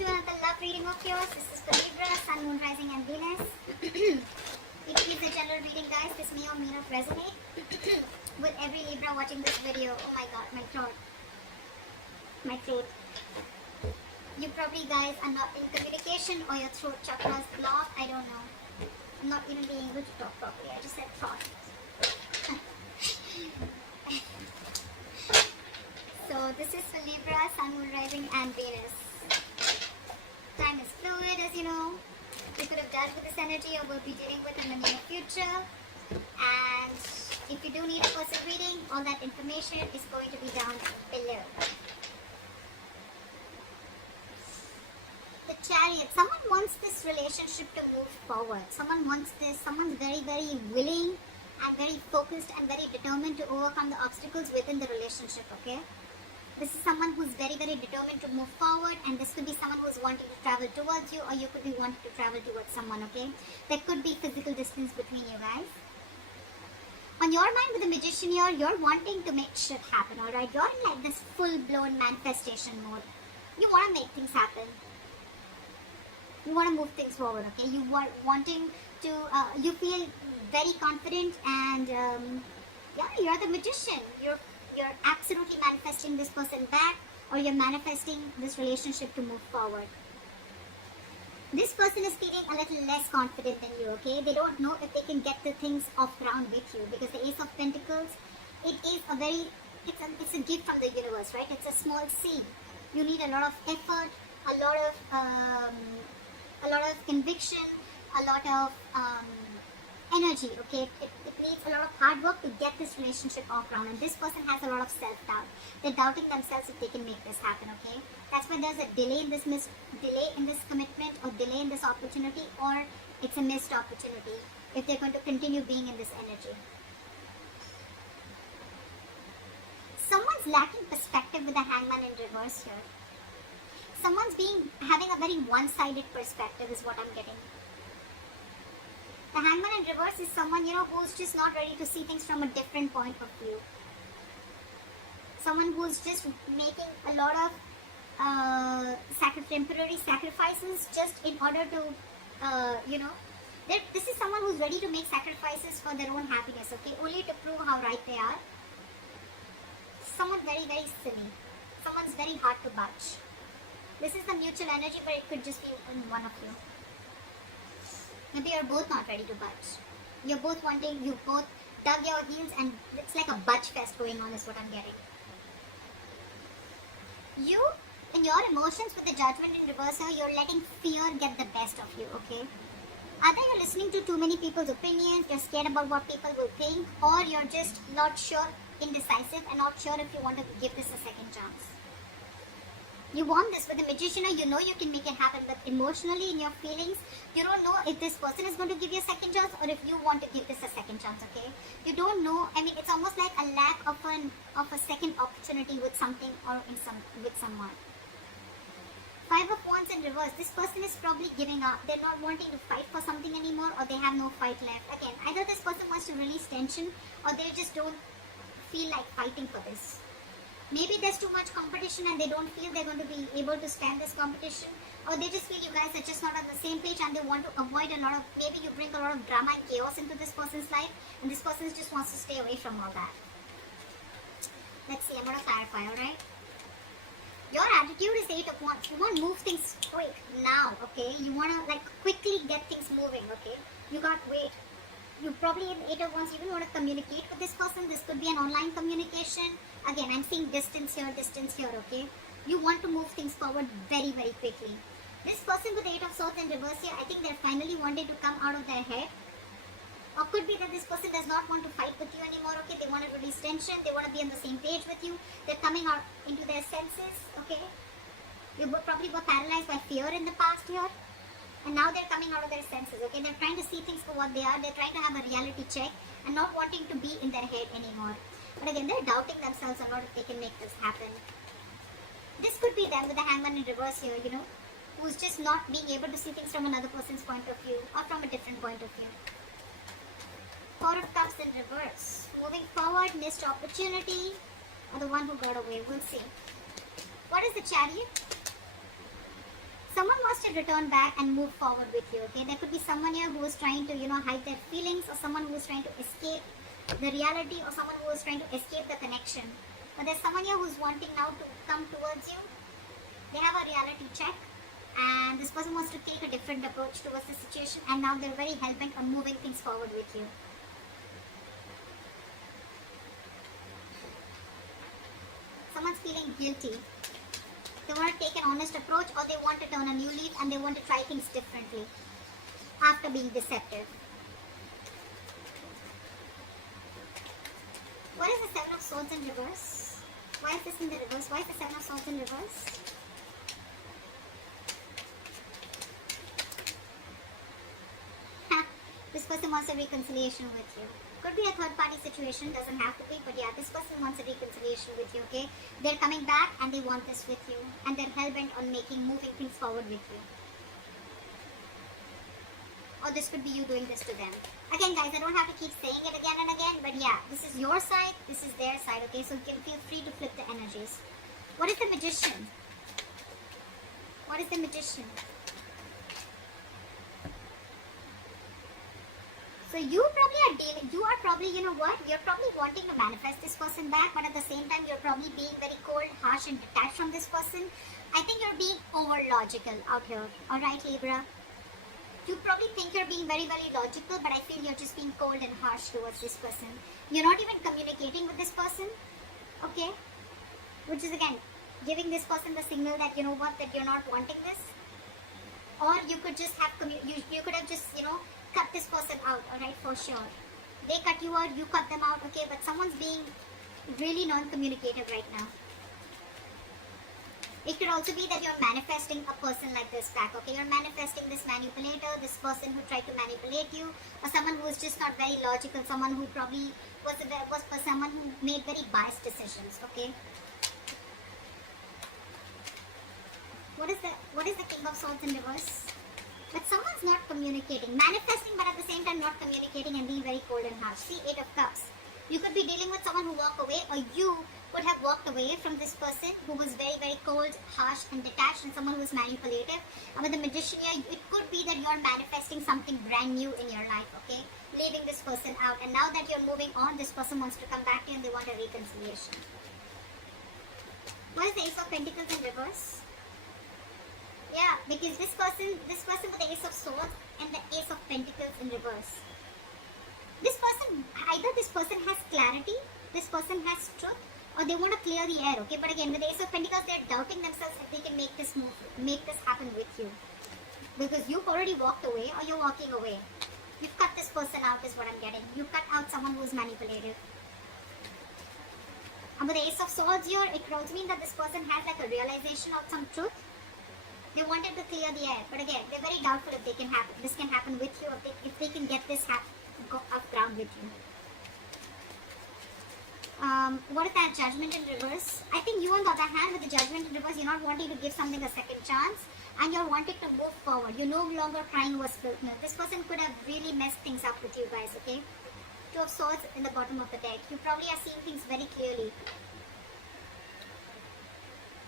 to another love reading of yours. This is for Libra, Sun, Moon, Rising and Venus. It is a general reading, guys. This may or may not resonate with every Libra watching this video. Oh my god, my throat. My throat. You probably, guys, are not in communication or your throat chakra is blocked. I don't know. I'm not even being able to talk properly. I just said thought. So this is for Libra, Sun, Moon, Rising and Venus. Time is fluid, as you know. You could have dealt with this energy or will be dealing with in the near future. And if you do need a person reading, all that information is going to be down below. The Chariot. Someone wants this relationship to move forward. Someone wants this. Someone's very, very willing and very focused and very determined to overcome the obstacles within the relationship, okay? This is someone who's very, very determined to move forward, and this could be someone who's wanting to travel towards you, or you could be wanting to travel towards someone, okay? There could be physical distance between you guys. On your mind with the Magician here, you're wanting to make shit happen, alright? You're in like this full-blown manifestation mode. You want to make things happen. You want to move things forward, okay? You are wanting to, you feel very confident and, yeah, you're the Magician. You're absolutely manifesting this person back, or you're manifesting this relationship to move forward. This person is feeling a little less confident than you, okay? They don't know if they can get the things off ground with you, because the Ace of Pentacles, it is a very, it's a gift from the universe, right? It's a small seed. You need a lot of effort, a lot of conviction, a lot of energy, okay? It needs a lot of hard work to get this relationship off ground, and this person has a lot of self-doubt. They're doubting themselves if they can make this happen, okay? That's why there's a delay in this commitment, or delay in this opportunity, or it's a missed opportunity if they're going to continue being in this energy. Someone's lacking perspective with the Hangman in reverse here. Someone's having a very one-sided perspective is what I'm getting. The Hangman in reverse is someone, you know, who's just not ready to see things from a different point of view. Someone who's just making a lot of temporary sacrifices just in order to, you know, this is someone who's ready to make sacrifices for their own happiness, okay, only to prove how right they are. Someone very, very silly. Someone's very hard to budge. This is the mutual energy, but it could just be in one of you. Maybe you're both not ready to budge. You're both wanting, you both dug your heels, and it's like a budge fest going on is what I'm getting. You, in your emotions with the Judgment in reverse here, you're letting fear get the best of you, okay? Either you're listening to too many people's opinions, you're scared about what people will think, or you're just not sure, indecisive, and not sure if you want to give this a second chance. You want this with the Magician, or you know you can make it happen, but emotionally in your feelings, you don't know if this person is going to give you a second chance, or if you want to give this a second chance, okay? You don't know. I mean, it's almost like a lack of a second opportunity with something, or with someone. Five of Wands in reverse. This person is probably giving up. They're not wanting to fight for something anymore, or they have no fight left. Again, either this person wants to release tension, or they just don't feel like fighting for this. Maybe there's too much competition and they don't feel they're going to be able to stand this competition, or they just feel you guys are just not on the same page and they want to avoid a lot of, maybe you bring a lot of drama and chaos into this person's life, and this person just wants to stay away from all that. Let's see, I'm going to clarify, alright? Your attitude is 8 of Wands. You want to move things quick now, okay? You want to like quickly get things moving, okay? You can't wait. You probably in 8 of Wands, you don't want to communicate with this person. This could be an online communication. Again, I'm seeing distance here, okay? You want to move things forward very, very quickly. This person with the 8 of Swords in reverse here, I think they're finally wanting to come out of their head. Or could be that this person does not want to fight with you anymore, okay? They want to release tension. They want to be on the same page with you. They're coming out into their senses, okay? You probably were paralyzed by fear in the past here. And now they're coming out of their senses, okay? They're trying to see things for what they are. They're trying to have a reality check and not wanting to be in their head anymore. But again, they're doubting themselves a lot if they can make this happen. This could be them with the Hangman in reverse here, you know, who's just not being able to see things from another person's point of view, or from a different point of view. Four of Cups in reverse. Moving forward, missed opportunity, or the one who got away. We'll see. What is the Chariot? wants to return back and move forward with you, okay? There could be someone here who is trying to, hide their feelings, or someone who is trying to escape the reality, or someone who is trying to escape the connection. But there's someone here who's wanting now to come towards you. They have a reality check, and this person wants to take a different approach towards the situation, and now they're very hell-bent on moving things forward with you. Someone's feeling guilty. They want to take an honest approach, or they want to turn a new leaf and they want to try things differently after being deceptive. What is the Seven of Swords in reverse? Why is this in the reverse? Why is the Seven of Swords in reverse? This person wants a reconciliation with you. Could be a third party situation, doesn't have to be, but yeah, this person wants a reconciliation with you, okay? They're coming back and they want this with you, and they're hell-bent on moving things forward with you. Or this could be you doing this to them. Again, guys, I don't have to keep saying it again and again, but yeah, this is your side, this is their side, okay? So you can feel free to flip the energies. What is the Magician? What is the Magician? So you are probably, you're probably wanting to manifest this person back, but at the same time, you're probably being very cold, harsh, and detached from this person. I think you're being over logical out here. Alright, Libra? You probably think you're being very, very logical, but I feel you're just being cold and harsh towards this person. You're not even communicating with this person, okay? Which is, again, giving this person the signal that, that you're not wanting this. Or you could just have, you could have just, cut this person out, alright, for sure. They cut you out, you cut them out, okay, but someone's being really non-communicative right now. It could also be that you're manifesting a person like this back, okay? You're manifesting this manipulator, this person who tried to manipulate you, or someone who is just not very logical, someone who probably was someone who made very biased decisions, okay? What is the King of Swords in reverse? But someone's not communicating, manifesting, but at the same time not communicating and being very cold and harsh. See, Eight of Cups. You could be dealing with someone who walked away, or you could have walked away from this person who was very, very cold, harsh, and detached, and someone who was manipulative. And with the Magician here, it could be that you're manifesting something brand new in your life, okay? Leaving this person out. And now that you're moving on, this person wants to come back to you and they want a reconciliation. What is the Ace of Pentacles in reverse? Yeah, because this person with the Ace of Swords and the Ace of Pentacles in reverse. Either this person has clarity, this person has truth, or they want to clear the air, okay? But again, with the Ace of Pentacles, they're doubting themselves if they can make this happen with you. Because you've already walked away, or you're walking away. You've cut this person out is what I'm getting. You cut out someone who's manipulative. And with the Ace of Swords here, it could also mean that this person has like a realization of some truth. They wanted to clear the air, but again, they're very doubtful if this can happen with you, if they can get this off ground with you. What is that Judgment in reverse? I think you on the other hand, with the Judgment in reverse, you're not wanting to give something a second chance, and you're wanting to move forward. You're no longer crying over spilt milk. This person could have really messed things up with you guys, okay? Two of Swords in the bottom of the deck. You probably are seeing things very clearly.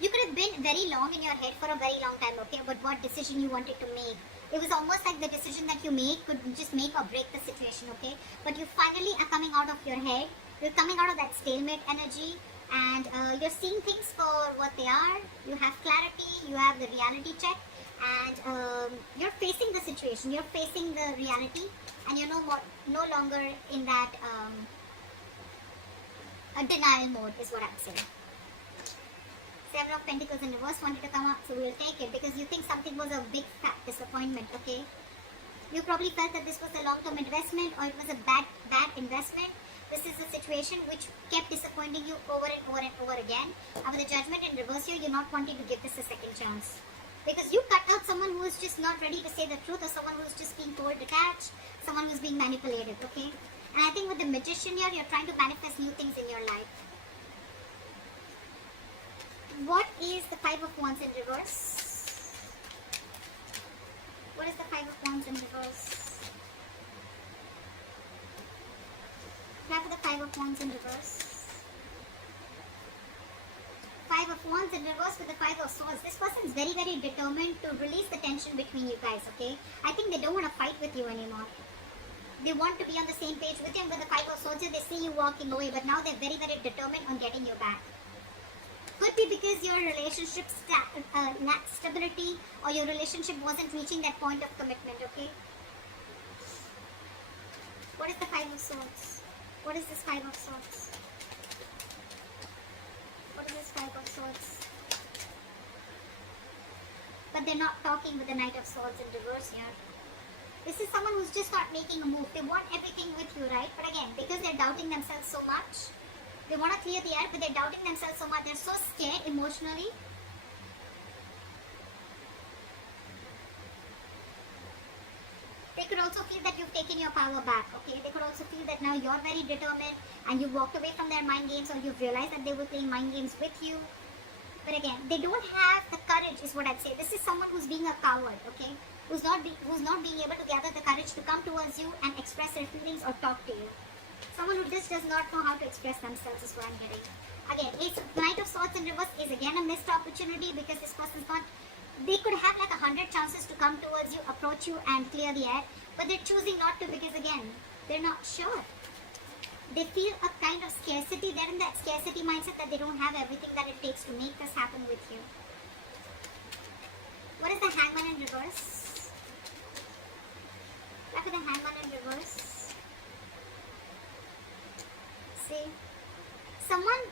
You could have been very long in your head for a very long time, okay, about what decision you wanted to make. It was almost like the decision that you make could just make or break the situation, okay? But you finally are coming out of your head. You're coming out of that stalemate energy, and you're seeing things for what they are. You have clarity, you have the reality check, and you're facing the situation. You're facing the reality, and you're no longer in that denial mode is what I'm saying. Seven of Pentacles in reverse wanted to come up, so we'll take it because you think something was a big fat disappointment, okay? You probably felt that this was a long-term investment, or it was a bad investment. This is a situation which kept disappointing you over and over and over again. And with the Judgment in reverse here, you're not wanting to give this a second chance. Because you cut out someone who is just not ready to say the truth, or someone who is just being cold detached, someone who is being manipulated, okay? And I think with the Magician here, you're trying to manifest new things in your life. What is the Five of Wands in reverse? What is the Five of Wands in reverse? Can I have the Five of Wands in reverse? Five of Wands in reverse with the Five of Swords. This person is very, very determined to release the tension between you guys, okay? I think they don't want to fight with you anymore. They want to be on the same page with you, and with the Five of Swords, they see you walking away, but now they're very, very determined on getting you back. Could be because your relationship lacked stability, or your relationship wasn't reaching that point of commitment, okay? What is the Five of Swords? What is this Five of Swords? What is this Five of Swords? But they're not talking with the Knight of Swords in reverse here. This is someone who's just not making a move. They want everything with you, right? But again, because they're doubting themselves so much, they want to clear the air, but they're doubting themselves so much. They're so scared emotionally. They could also feel that you've taken your power back, okay? They could also feel that now you're very determined and you've walked away from their mind games, or you've realized that they were playing mind games with you. But again, they don't have the courage is what I'd say. This is someone who's being a coward, okay? Who's not being able to gather the courage to come towards you and express their feelings or talk to you. Someone who just does not know how to express themselves is what I'm getting. Again, Knight of Swords in reverse is again a missed opportunity, because this person's not... They could have like 100 chances to come towards you, approach you and clear the air, but they're choosing not to, because again, they're not sure. They feel a kind of scarcity. They're in that scarcity mindset that they don't have everything that it takes to make this happen with you. What is the Hangman in reverse? Look at the Hangman in reverse. See? Someone's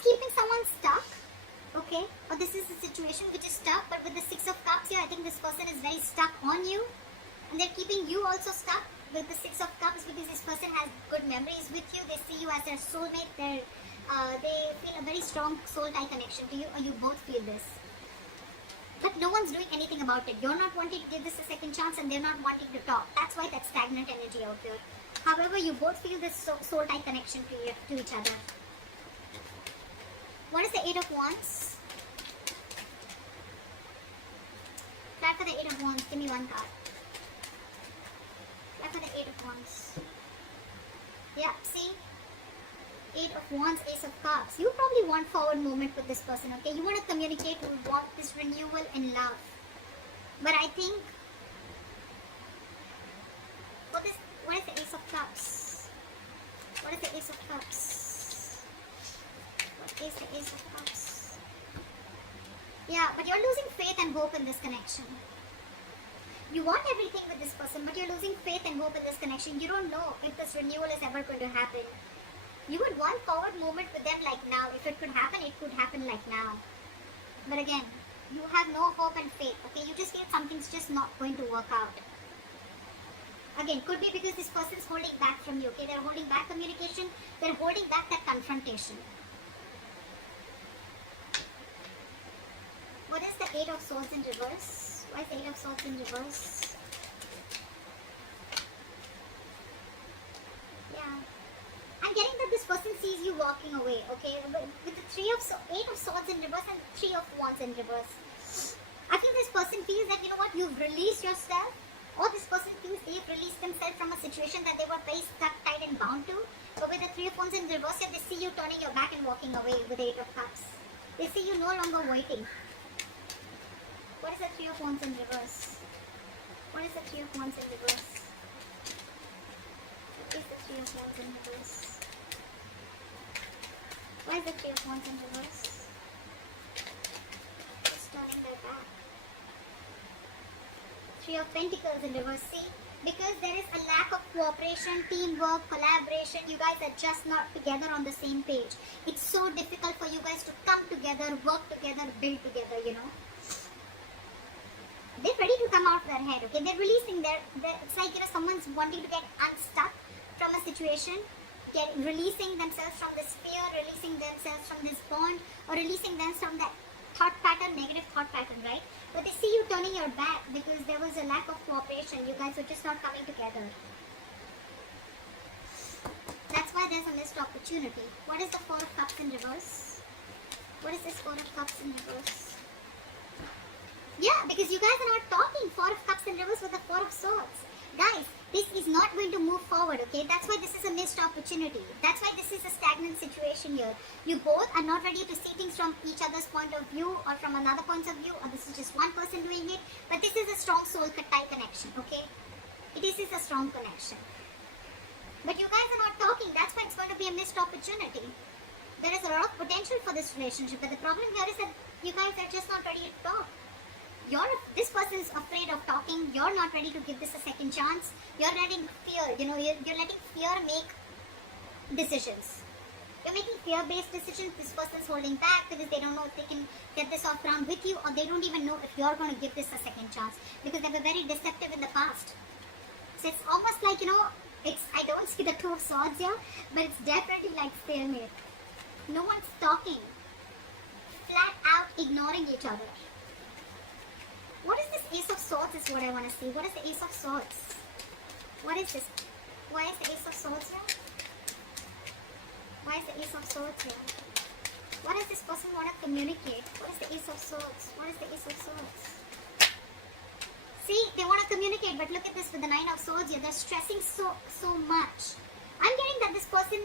keeping someone stuck, okay? Or this is a situation which is stuck, but with the Six of Cups here, I think this person is very stuck on you. And they're keeping you also stuck with the Six of Cups, because this person has good memories with you. They see you as their soulmate. They feel a very strong soul tie connection to you, or you both feel this. But no one's doing anything about it. You're not wanting to give this a second chance, and they're not wanting to talk. That's why that stagnant energy out there. However, you both feel this soul tie connection to each other. What is the Eight of Wands? Try for the Eight of Wands. Give me one card. Try for the Eight of Wands. Yeah, see? Eight of Wands, Ace of Cups. You probably want forward movement with this person, okay? You want to communicate, you want this renewal in love. But I think... What is the Ace of Cups? What is the Ace of Cups? What is the Ace of Cups? Yeah, but you're losing faith and hope in this connection. You want everything with this person, but you're losing faith and hope in this connection. You don't know if this renewal is ever going to happen. You would want forward movement with them like now. If it could happen, it could happen like now. But again, you have no hope and faith, okay? You just feel something's just not going to work out. Again, could be because this person's holding back from you, okay? They're holding back communication. They're holding back that confrontation. What is the Eight of Swords in reverse? Why is the Eight of Swords in reverse? Yeah. I'm getting that this person sees you walking away, okay? With the Eight of Swords in reverse and Three of Wands in reverse. I feel this person feels that, you know what, you've released yourself. Or this person feels they've released themselves from a situation that they were very stuck, tight and bound to. But with the Three of Wands in reverse, they see you turning your back and walking away with the Eight of Cups. They see you no longer waiting. What is the Three of Wands in reverse? What is the Three of Wands in reverse? What is the Three of Wands in reverse? Why is the Three of Wands in reverse? Just turning their back. Three of Pentacles in reverse. See? Because there is a lack of cooperation, teamwork, collaboration. You guys are just not together on the same page. It's so difficult for you guys to come together, work together, build together, you know. They're ready to come out of their head, okay? They're releasing it's like, you know, someone's wanting to get unstuck from a situation, releasing themselves from this fear, releasing themselves from this bond, or releasing themselves from that thought pattern, negative thought pattern, right? But they see you turning your back because there was a lack of cooperation. You guys were just not coming together. That's why there's a missed opportunity. What is the Four of Cups in reverse? What is this Four of Cups in reverse? Yeah, because you guys are not talking. Four of Cups in reverse with the Four of Swords. Guys, This is not going to move forward, okay? That's why this is a missed opportunity. That's why this is a stagnant situation here. You both are not ready to see things from each other's point of view or from another point of view, or this is just one person doing it. But this is a strong soul tie connection, okay? This is a strong connection. But you guys are not talking. That's why it's going to be a missed opportunity. There is a lot of potential for this relationship, but the problem here is that you guys are just not ready to talk. This person is afraid of talking. You're not ready to give this a second chance. You're letting fear, you're letting fear make decisions. You're making fear-based decisions. This person's holding back because they don't know if they can get this off ground with you, or they don't even know if you're going to give this a second chance because they were very deceptive in the past. So it's almost like, I don't see the Two of Swords here, but it's definitely like stalemate. No one's talking. Flat out ignoring each other. What is this Ace of Swords is what I want to see. What is the Ace of Swords? What is this? Why is the Ace of Swords here? Why is the Ace of Swords here? What does this person want to communicate? What is the Ace of Swords? What is the Ace of Swords? See, they want to communicate, but look at this with the Nine of Swords here. They're stressing so much. I'm getting that this person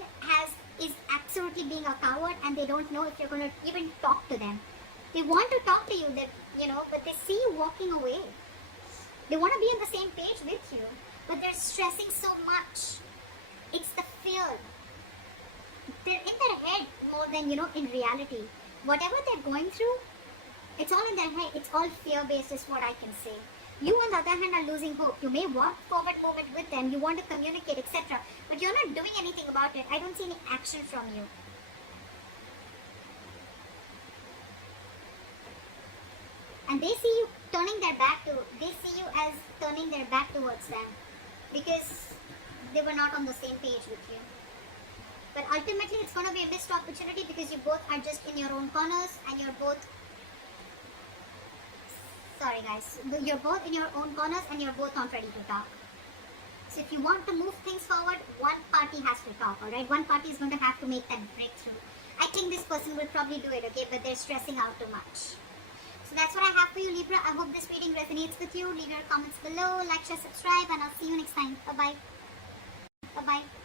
is absolutely being a coward, and they don't know if you're going to even talk to them. They want to talk to you, but they see you walking away. They want to be on the same page with you, but they're stressing so much. It's the fear. They're in their head more than, in reality. Whatever they're going through, it's all in their head. It's all fear-based is what I can say. You, on the other hand, are losing hope. You may walk forward moment with them. You want to communicate, etc. But you're not doing anything about it. I don't see any action from you. And they see you they see you as turning their back towards them because they were not on the same page with you. But ultimately, it's going to be a missed opportunity because you both are just in your own corners, and you're both in your own corners, and you're both not ready to talk. So if you want to move things forward, one party has to talk, alright? One party is going to have to make that breakthrough. I think this person will probably do it, okay? But they're stressing out too much. So that's what I have for you, Libra. I hope this reading resonates with you. Leave your comments below, like, share, subscribe, and I'll see you next time. Bye-bye. Bye-bye.